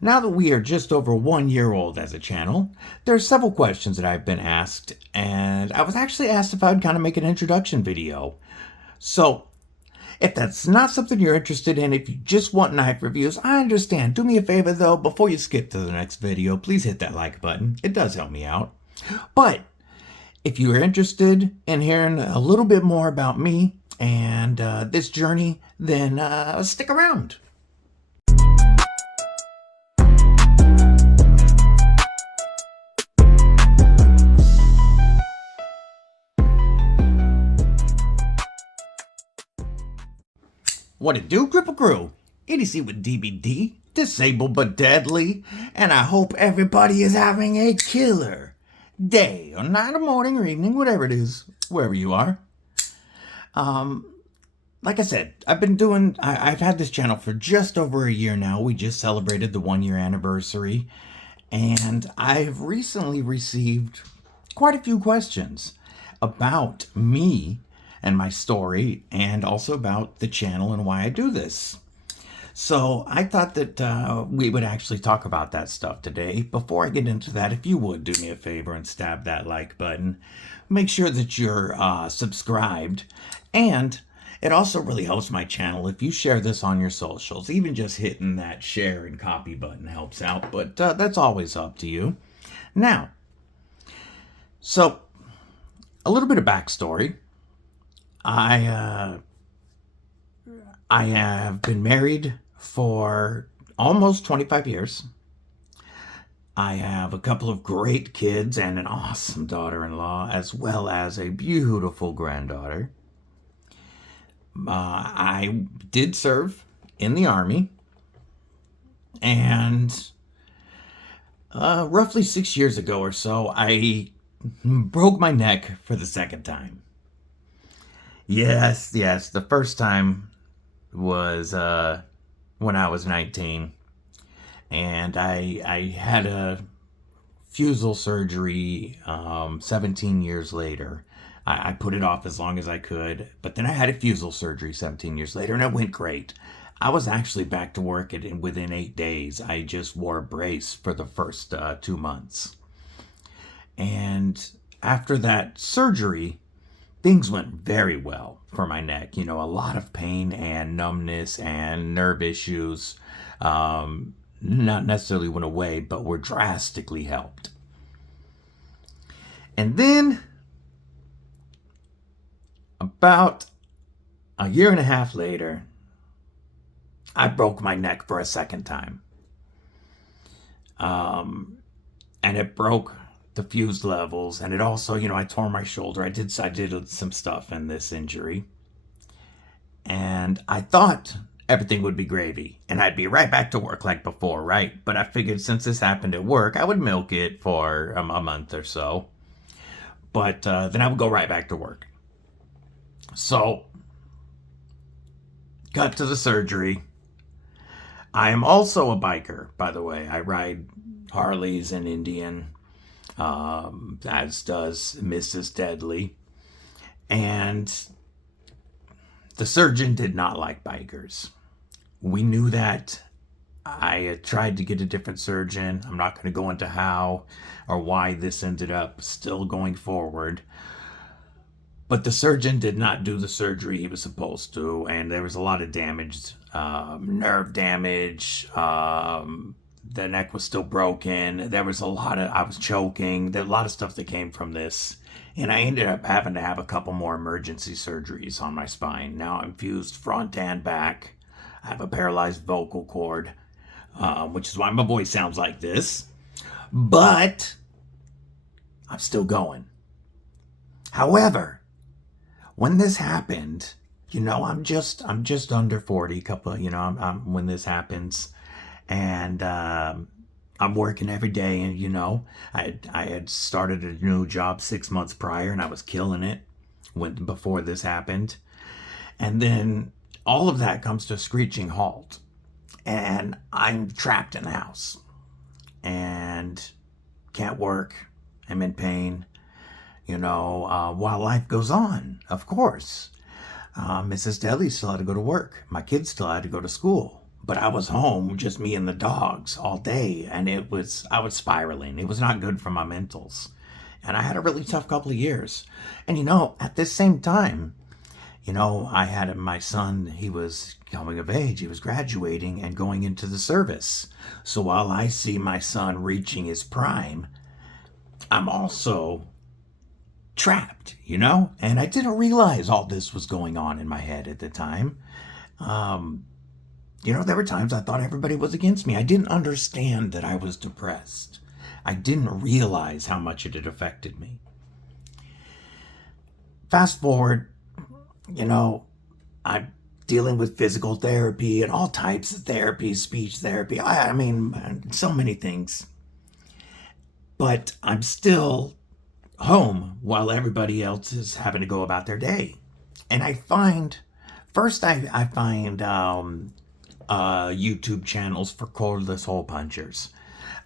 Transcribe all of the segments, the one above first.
Now that we are just over 1 year old as a channel, there are several questions that I've been asked, and I was actually asked if I'd kind of make an introduction video. So, if that's not something you're interested in, if you just want knife reviews, I understand. Do me a favor though, before you skip to the next video, please hit that like button. It does help me out. But, if you are interested in hearing a little bit more about me and this journey, then stick around. What it do, Kripple Krew? EDC with DBD, disabled but deadly, and I hope everybody is having a killer day or night or morning or evening, whatever it is, wherever you are. Like I said, I've had this channel for just over a year now. We just celebrated the 1 year anniversary, and I've recently received quite a few questions about me and my story, and also about the channel and why I do this. So I thought that we would actually talk about that stuff today. Before I get into that, if you would do me a favor and stab that like button, make sure that you're subscribed, and it also really helps my channel if you share this on your socials. Even just hitting that share and copy button helps out, but that's always up to you. Now, so a little bit of backstory. I have been married for almost 25 years. I have a couple of great kids and an awesome daughter-in-law, as well as a beautiful granddaughter. I did serve in the Army, and roughly 6 years ago or so, I broke my neck for the second time. Yes, the first time was when I was 19, and I had a fusal surgery 17 years later. I put it off as long as I could, but then I had a fusal surgery 17 years later, and it went great. I was actually back to work within 8 days. I just wore a brace for the first 2 months. And after that surgery, things went very well for my neck. You know, a lot of pain and numbness and nerve issues not necessarily went away, but were drastically helped. And then, about a year and a half later, I broke my neck for a second time. And it broke the fuse levels, and it also, I tore my shoulder. I did some stuff in this injury, and I thought everything would be gravy and I'd be right back to work like before, right? But I figured since this happened at work, I would milk it for a month or so, but then I would go right back to work. So, cut to the surgery. I am also a biker, by the way. I ride Harleys and Indian, as does Mrs. Deadly. And the surgeon did not like bikers. We knew that. I had tried to get a different surgeon. I'm not going to go into how or why this ended up still going forward. But the surgeon did not do the surgery he was supposed to, and there was a lot of damage, nerve damage. The neck was still broken. There was I was choking. There was a lot of stuff that came from this. And I ended up having to have a couple more emergency surgeries on my spine. Now I'm fused front and back. I have a paralyzed vocal cord, which is why my voice sounds like this. But I'm still going. However, when this happened, I'm just under 40, when this happens. And I'm working every day, and I had started a new job 6 months prior, and I was killing it before this happened. And then all of that comes to a screeching halt, and I'm trapped in the house and can't work. I'm in pain, while life goes on, of course. Mrs. Deli still had to go to work. My kids still had to go to school. but I was home, just me and the dogs all day, and I was spiraling. It was not good for my mentals. And I had a really tough couple of years. And at this same time, I had my son, he was coming of age, he was graduating and going into the service. So while I see my son reaching his prime, I'm also trapped, and I didn't realize all this was going on in my head at the time. There were times I thought everybody was against me. I didn't understand that I was depressed. I didn't realize how much it had affected me. Fast forward, I'm dealing with physical therapy and all types of therapy, speech therapy. I mean, so many things. But I'm still home while everybody else is having to go about their day. And I find YouTube channels for cordless hole punchers.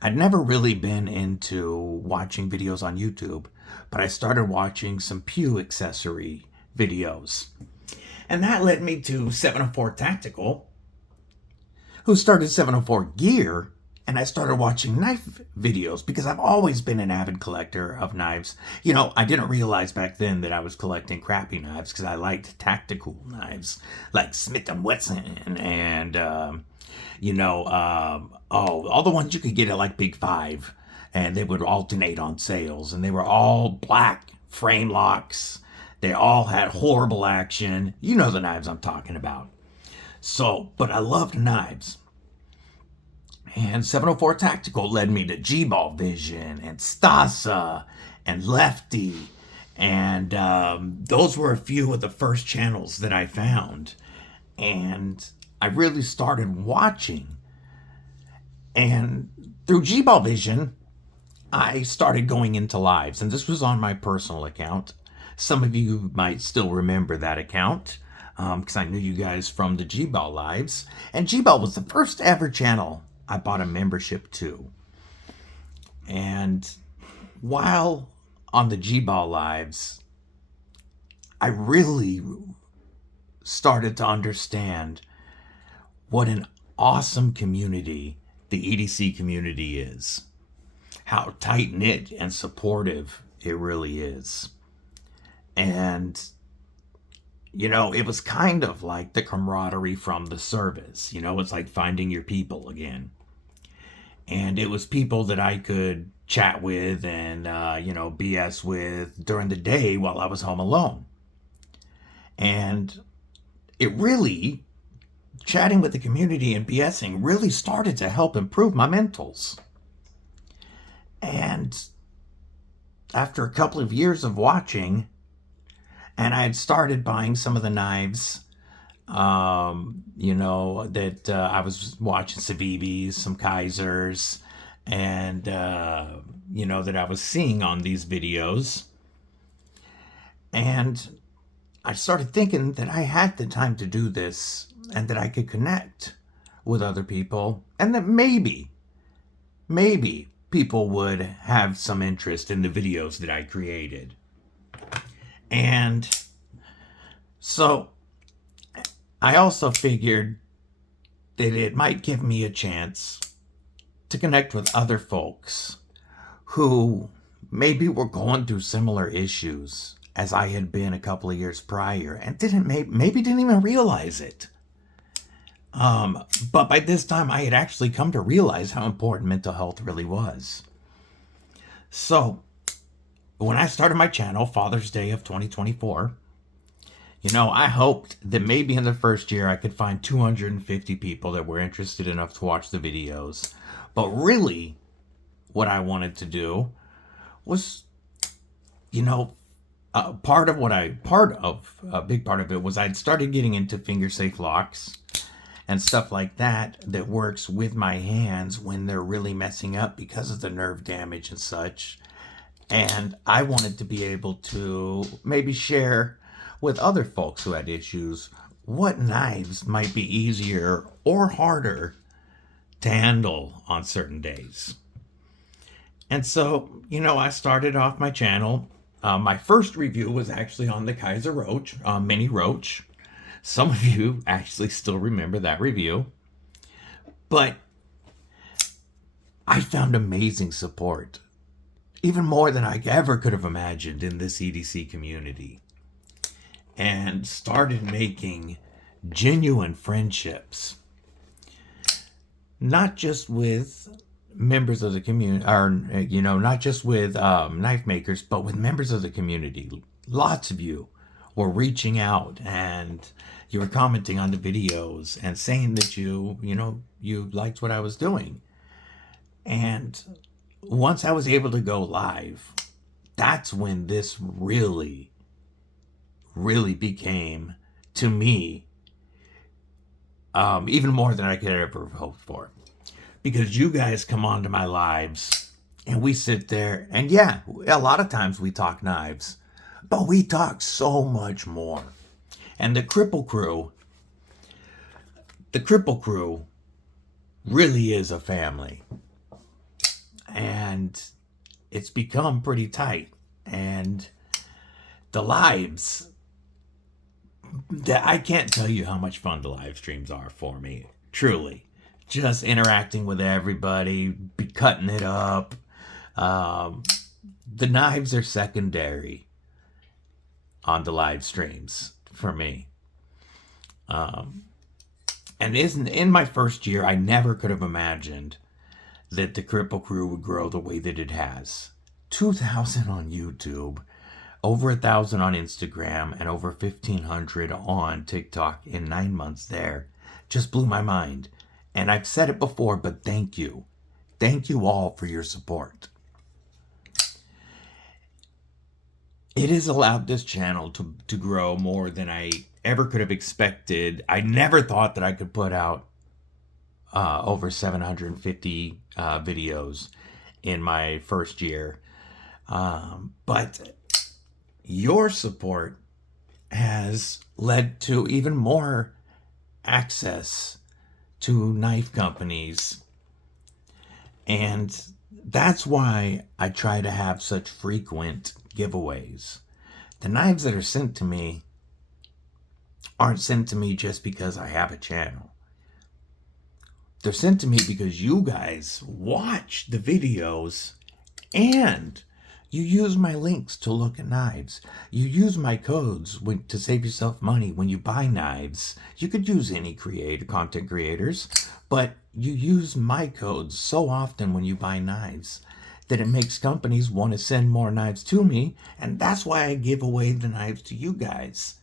I'd never really been into watching videos on YouTube, but I started watching some pew accessory videos. And that led me to 704 Tactical, who started 704 Gear, and I started watching knife videos because I've always been an avid collector of knives. I didn't realize back then that I was collecting crappy knives because I liked tactical knives like Smith & Wesson and, all the ones you could get at like Big Five, and they would alternate on sales, and they were all black frame locks. They all had horrible action. You know the knives I'm talking about. But I loved knives. And 704 Tactical led me to G-Ball Vision and Stasa and Lefty. And those were a few of the first channels that I found. And I really started watching. And through G-Ball Vision, I started going into lives. And this was on my personal account. Some of you might still remember that account because I knew you guys from the G-Ball lives. And G-Ball was the first ever channel I bought a membership to. And while on the G-Ball lives, I really started to understand what an awesome community the EDC community is. How tight-knit and supportive it really is. And, it was kind of like the camaraderie from the service. It's like finding your people again. And it was people that I could chat with and, BS with during the day while I was home alone. And it really, chatting with the community and BSing really started to help improve my mentals. And after a couple of years of watching, and I had started buying some of the knives, that I was watching Civivis, some Kaisers, and, that I was seeing on these videos. And I started thinking that I had the time to do this and that I could connect with other people and that maybe people would have some interest in the videos that I created. And so I also figured that it might give me a chance to connect with other folks who maybe were going through similar issues as I had been a couple of years prior and maybe didn't even realize it. But by this time I had actually come to realize how important mental health really was. So when I started my channel, Father's Day of 2024, I hoped that maybe in the first year I could find 250 people that were interested enough to watch the videos. But really, what I wanted to do was, a big part of it was I'd started getting into finger safe locks and stuff like that works with my hands when they're really messing up because of the nerve damage and such. And I wanted to be able to maybe share with other folks who had issues what knives might be easier or harder to handle on certain days. And so, I started off my channel. My first review was actually on the Kaiser Roach, Mini Roach. Some of you actually still remember that review. But I found amazing support, even more than I ever could have imagined in this EDC community, and started making genuine friendships, not just with members of the community, or not just with knife makers, but with members of the community. Lots of you were reaching out, and you were commenting on the videos and saying that you liked what I was doing. And once I was able to go live, that's when this really became, to me, even more than I could ever have hoped for. Because you guys come onto my lives and we sit there, and yeah, a lot of times we talk knives, but we talk so much more. And the Kripple Krew really is a family. And it's become pretty tight. And the lives, I can't tell you how much fun the live streams are for me, truly. Just interacting with everybody, cutting it up. The knives are secondary on the live streams for me. And in my first year, I never could have imagined that the Kripple Krew would grow the way that it has. 2,000 on YouTube, over 1,000 on Instagram, and over 1,500 on TikTok in 9 months there. Just blew my mind. And I've said it before, but thank you. Thank you all for your support. It has allowed this channel to grow more than I ever could have expected. I never thought that I could put out over 750 videos in my first year. But your support has led to even more access to knife companies. And that's why I try to have such frequent giveaways. The knives that are sent to me aren't sent to me just because I have a channel. They're sent to me because you guys watch the videos and you use my links to look at knives. You use my codes to save yourself money when you buy knives. You could use any content creators, but you use my codes so often when you buy knives that it makes companies want to send more knives to me, and that's why I give away the knives to you guys.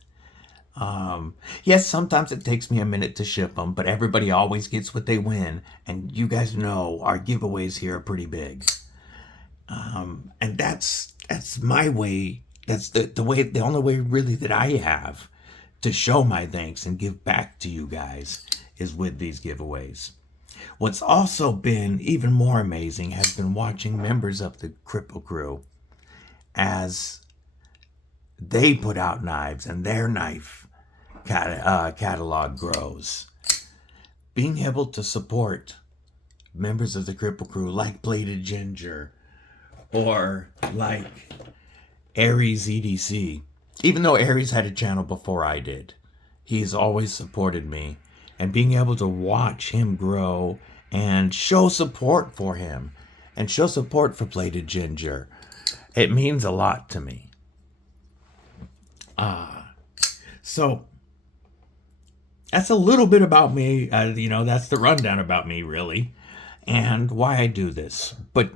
Yes, sometimes it takes me a minute to ship them, but everybody always gets what they win, and you guys know our giveaways here are pretty big. And that's my way. That's the only way really that I have to show my thanks and give back to you guys is with these giveaways. What's also been even more amazing has been watching members of the Kripple Krew as they put out knives and their knife catalog grows. Being able to support members of the Kripple Krew like Bladed Ginger or like Aries EDC. Even though Aries had a channel before I did, he's always supported me. And being able to watch him grow and show support for him and show support for Bladed Ginger, it means a lot to me. So that's a little bit about me. That's the rundown about me, really, and why I do this. But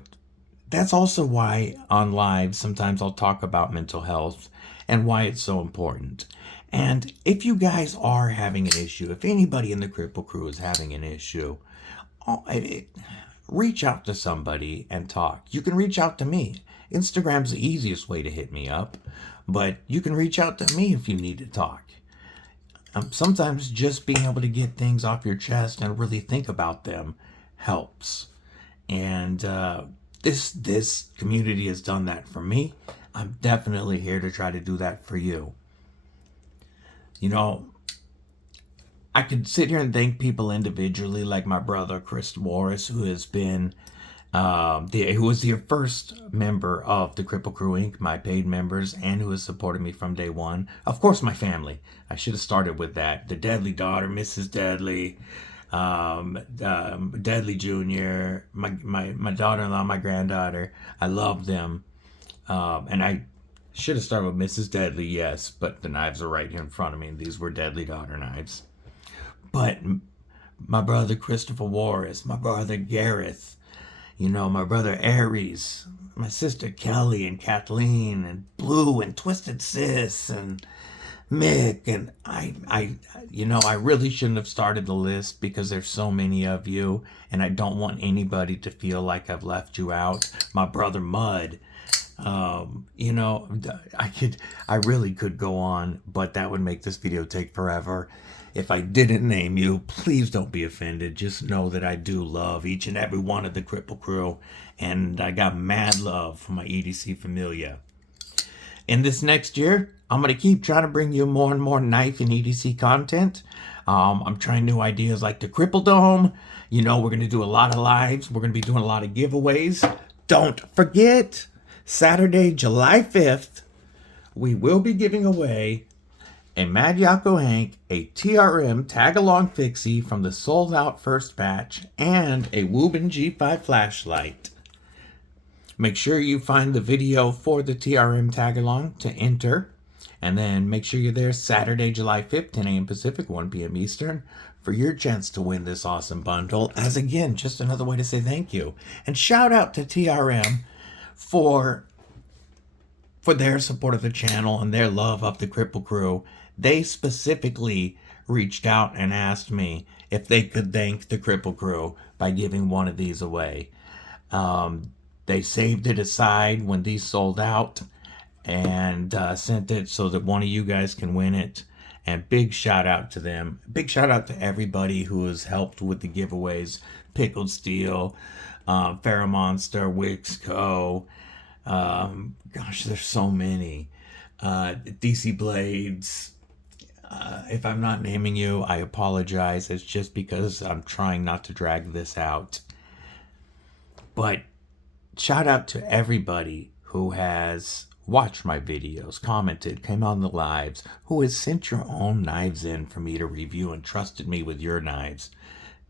that's also why on live sometimes I'll talk about mental health and why it's so important. And if you guys are having an issue, if anybody in the Kripple Krew is having an issue, reach out to somebody and talk. You can reach out to me. Instagram's the easiest way to hit me up, but you can reach out to me if you need to talk. Sometimes just being able to get things off your chest and really think about them helps. And this community has done that for me. I'm definitely here to try to do that for you. I could sit here and thank people individually, like my brother Chris Morris, who has been who was the first member of the Kripple Krew Inc., my paid members, and who has supported me from day one. Of course, my family. I should have started with that. The Deadly daughter, Mrs. Deadly, Deadly Jr., my daughter-in-law, my granddaughter. I love them. And I should have started with Mrs. Deadly, yes, but the knives are right here in front of me. These were Deadly Daughter knives. But my brother Christopher Warris, my brother Gareth, my brother Aries, my sister Kelly and Kathleen and Blue and Twisted Sis and Mick, and I really shouldn't have started the list because there's so many of you, and I don't want anybody to feel like I've left you out. My brother Mud, I really could go on, but that would make this video take forever. If I didn't name you, please don't be offended. Just know that I do love each and every one of the Kripple Krew, and I got mad love for my EDC familia. In this next year, I'm going to keep trying to bring you more and more knife and EDC content. I'm trying new ideas like the Kripple Dome. We're going to do a lot of lives. We're going to be doing a lot of giveaways. Don't forget, Saturday, July 5th, we will be giving away a Mad Yako Hank, a TRM tag-along fixie from the sold-out first batch, and a Woobin G5 flashlight. Make sure you find the video for the TRM tag-along to enter, and then make sure you're there Saturday, July 5th, 10 a.m. Pacific, 1 p.m. Eastern, for your chance to win this awesome bundle, as again, just another way to say thank you. And shout out to TRM for their support of the channel and their love of the Kripple Krew. They specifically reached out and asked me if they could thank the Kripple Krew by giving one of these away. They saved it aside when these sold out and sent it so that one of you guys can win it. And big shout out to them. Big shout out to everybody who has helped with the giveaways. Pickled Steel, Monster, Wix Co. Gosh, there's so many. DC Blades. If I'm not naming you, I apologize. It's just because I'm trying not to drag this out. But shout out to everybody who has watched my videos, commented, came on the lives, who has sent your own knives in for me to review and trusted me with your knives.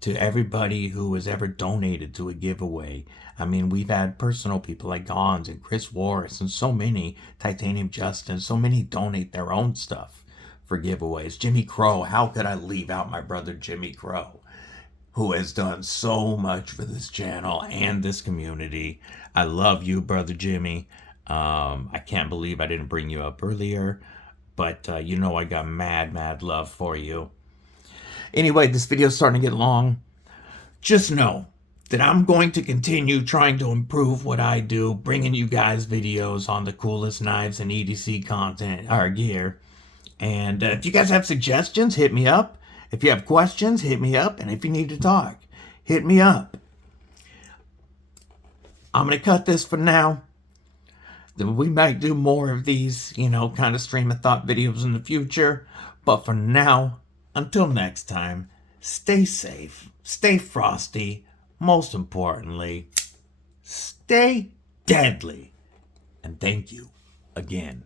To everybody who has ever donated to a giveaway. I mean, we've had personal people like Gons and Chris Warris and so many, Titanium Justin, so many donate their own stuff for giveaways. Jimmy Crow, how could I leave out my brother Jimmy Crow, who has done so much for this channel and this community. I love you, brother Jimmy. I can't believe I didn't bring you up earlier, but I got mad love for you. Anyway, this video is starting to get long. Just know that I'm going to continue trying to improve what I do, bringing you guys videos on the coolest knives and EDC content, or gear. And if you guys have suggestions, hit me up. If you have questions, hit me up. And if you need to talk, hit me up. I'm going to cut this for now. We might do more of these, kind of stream of thought videos in the future. But for now, until next time, stay safe, stay frosty, most importantly, stay deadly. And thank you again.